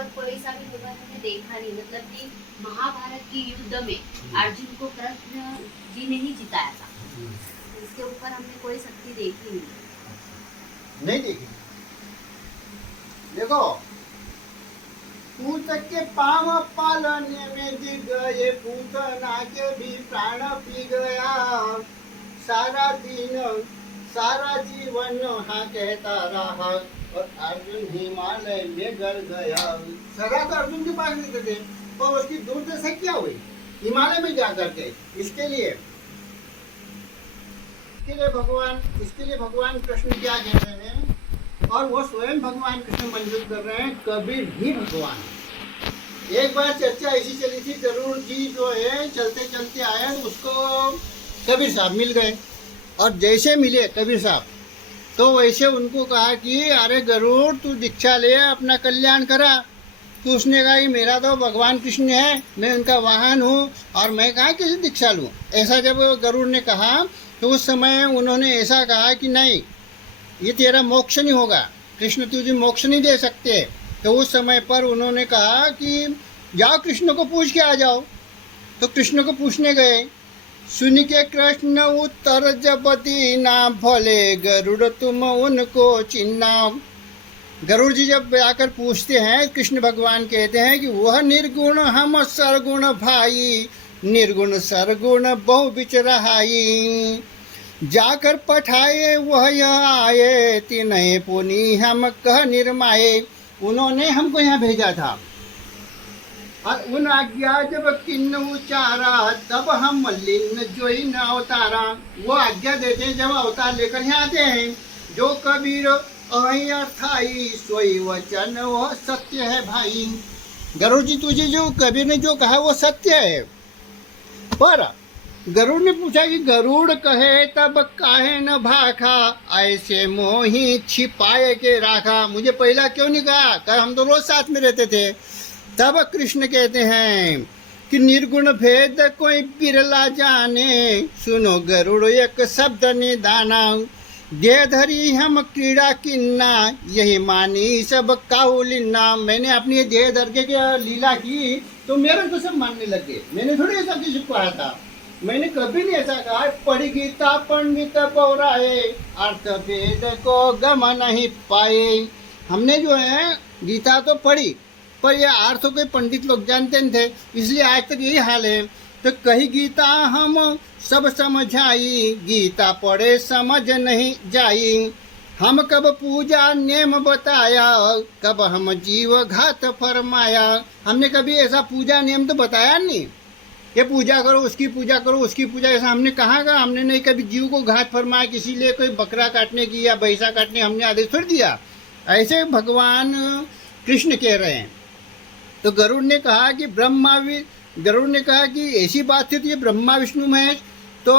पर कोई सा भी भगवान ने देखा नहीं, मतलब कि महाभारत की युद्ध में अर्जुन को कृष्ण जी ने ही जिताया था। इसके ऊपर हमने कोई शक्ति देखी नहीं देखी। देखो, पूत के पाँव पालने में दिख गए, पूतना के भी प्राण पी गया। सारा दिन सारा जीवन हाँ कहता रहा और अर्जुन हिमालय में गड़ गया। सदा तो अर्जुन के पास रहते थे, पर उसकी दुर्दशा क्या हुई हिमालय में जाकर के। इसके लिए भगवान कृष्ण क्या कह रहे हैं, और वो स्वयं भगवान कृष्ण मंजूर कर रहे हैं, कबीर ही भगवान। एक बार चर्चा ऐसी चली थी, गरुड़ जी जो है चलते चलते आए, उसको कबीर साहब मिल गए, और जैसे मिले कबीर साहब तो वैसे उनको कहा कि अरे गरुड़, तू दीक्षा ले, अपना कल्याण करा। तो उसने कहा कि मेरा तो भगवान कृष्ण है, मैं उनका वाहन हूँ, और मैं कहाँ कैसे दीक्षा लूँ। ऐसा जब गरुड़ ने कहा तो उस समय उन्होंने ऐसा कहा कि नहीं, ये तेरा मोक्ष नहीं होगा, कृष्ण तुझे मोक्ष नहीं दे सकते। तो उस समय पर उन्होंने कहा कि जाओ कृष्ण को पूछ के आ जाओ। तो कृष्ण को पूछने गए। सुन के कृष्ण उत्तर जब दीना, भले गरुड़ तुम उनको चिन्ना। गरुड़ जी जब आकर पूछते हैं, कृष्ण भगवान कहते हैं कि वह निर्गुण हम सरगुण भाई, निर्गुण सरगुण बहु बिचरहाई। जाकर पठाए वह यह आए, तिन्हें पुनि हम कह निर्माए। उन्होंने हमको यहाँ भेजा था, और उन आज्ञा जब किन्न उचारा, तब हम लिन्न जोई न अवतारा। वो आज्ञा देते हैं जब अवतार लेकर यहाँ आते हैं। जो कबीर अहि अर्थाई, सोई वचन वह सत्य है भाई। गरुड़ जी, तुझे जो कबीर ने जो कहा वो सत्य है। पर गरुड़ ने पूछा कि गरुड़ कहे तब काहे न भाखा, ऐसे मोही छिपाए के राखा। मुझे पहला क्यों नहीं कहा, कर हम तो रोज साथ में रहते थे। तब कृष्ण कहते हैं कि निर्गुण भेद कोई बिरला जाने, सुनो गरुड़ एक शब्द निदाना। देह धरी हम क्रीड़ा किन्ना, यही मानी सब काहुलिन्ना। मैंने अपनी देह धर के क्या लीला की तो मेरे को सब मानने लगे। मैंने थोड़ी ऐसा किसी को कहा था, मैंने कभी नहीं ऐसा कहा। पढ़ी गीता पंडित पौराए, अर्थ भेद को गम नहीं पाए। हमने जो है गीता तो पढ़ी, पर यह अर्थ कोई पंडित लोग जानते नहीं थे, इसलिए आज तक यही हाल है। तो कही गीता हम सब समझाई, गीता पढ़े समझ नहीं जाई। हम कब पूजा नेम बताया, कब हम जीव घात फरमाया। हमने कभी ऐसा पूजा नियम तो बताया नहीं, ये पूजा करो, उसकी पूजा करो, उसकी पूजा, ऐसा हमने कहाँ कहा। हमने नहीं कभी जीव को घात फरमाया, किसी लिए कोई बकरा काटने की या भैंसा काटने हमने आदेश छोड़ दिया। ऐसे भगवान कृष्ण कह रहे हैं। तो गरुड़ ने कहा कि गरुड़ ने कहा कि ऐसी बात थी तो ये ब्रह्मा विष्णु महेश। तो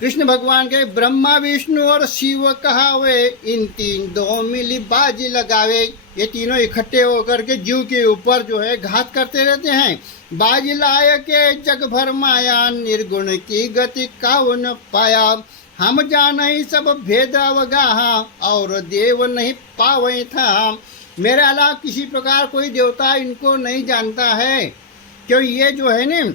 कृष्ण भगवान के ब्रह्मा विष्णु और शिव कहावे, इन तीन दो मिली बाजी लगावे। ये तीनों इकट्ठे होकर के जीव के ऊपर जो है घात करते रहते हैं। बाजी लाय के जग भर माया, निर्गुण की गति काउ न पाया। हम जान सब भेद अवगाहा, और देव नहीं पावे था। मेरे अलावा किसी प्रकार कोई देवता इनको नहीं जानता है, क्यों ये जो है न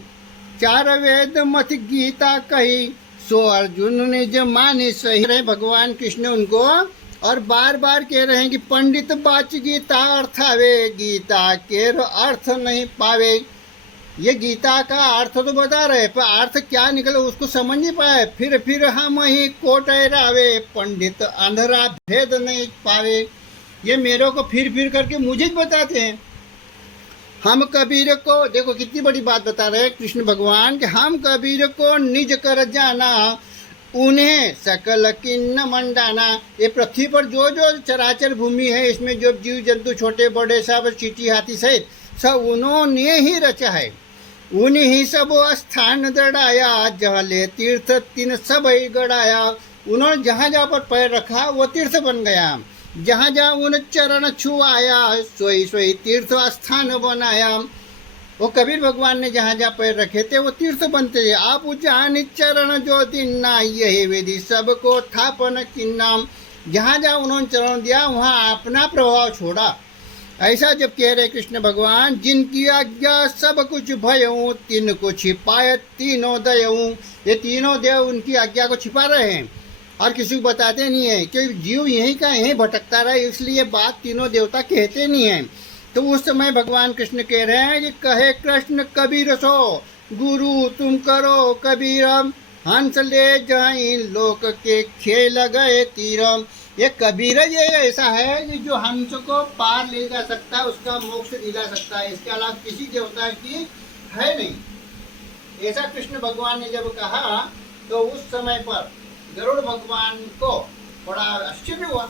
चार वेद मत गीता कही, सो अर्जुन ने जो माने सही रहे। भगवान कृष्ण उनको और बार बार कह रहे हैं कि पंडित बाच गीता अर्थावे, गीता के अर्थ नहीं पावे। ये गीता का अर्थ तो बता रहे, पर अर्थ क्या निकले उसको समझ नहीं पाए। फिर हम ही कोटरावे, पंडित अंधरा भेद नहीं पावे। ये मेरे को फिर करके मुझे बताते हैं। हम कबीर को, देखो कितनी बड़ी बात बता रहे हैं कृष्ण भगवान कि हम कबीर को निज कर जाना, उन्हें सकल किन्न मंडाना। ये पृथ्वी पर जो जो चराचर भूमि है, इसमें जो जीव जंतु छोटे बड़े सब चींटी हाथी सहित सब उन्होंने ही रचा है। उन्हीं ही सब स्थान दड़ाया, जहाँ ले तीर्थ तीन सब ही गड़ाया। उन्होंने जहाँ जहाँ पर पैर रखा वो तीर्थ बन गया। जहाँ जहाँ उन चरण छुआया, सोई सोई तीर्थ स्थान बनाया। वो कबीर भगवान ने जहाँ जहाँ पैर रखे थे वो तीर्थ बनते थे। आप जान चरण जो दिन्ना, यही विधि सबको थापन किन्ना। जहाँ जहाँ उन्होंने चरण दिया वहाँ अपना प्रभाव छोड़ा। ऐसा जब कह रहे कृष्ण भगवान, जिनकी आज्ञा सब कुछ भयऊं, तीन को छिपायत तीनों दयऊं। ये तीनों देव उनकी आज्ञा को छिपा रहे हैं और किसी को बताते नहीं है, क्योंकि जीव यहीं का यहीं भटकता रहा, इसलिए बात तीनों देवता कहते नहीं हैं। तो उस समय भगवान कृष्ण कह रहे हैं कि कहे कृष्ण कबीर सो, गुरु तुम करो कबीरम, हंस ले जाई लोक के खेल गए तीरम। ये कबीर ये ऐसा है कि जो हंस को पार ले जा सकता है, उसका मोक्ष दिला सकता है, इसके अलावा किसी देवता की है नहीं। ऐसा कृष्ण भगवान ने जब कहा तो उस समय पर गरुड़ भगवान को बड़ा आश्चर्य हुआ।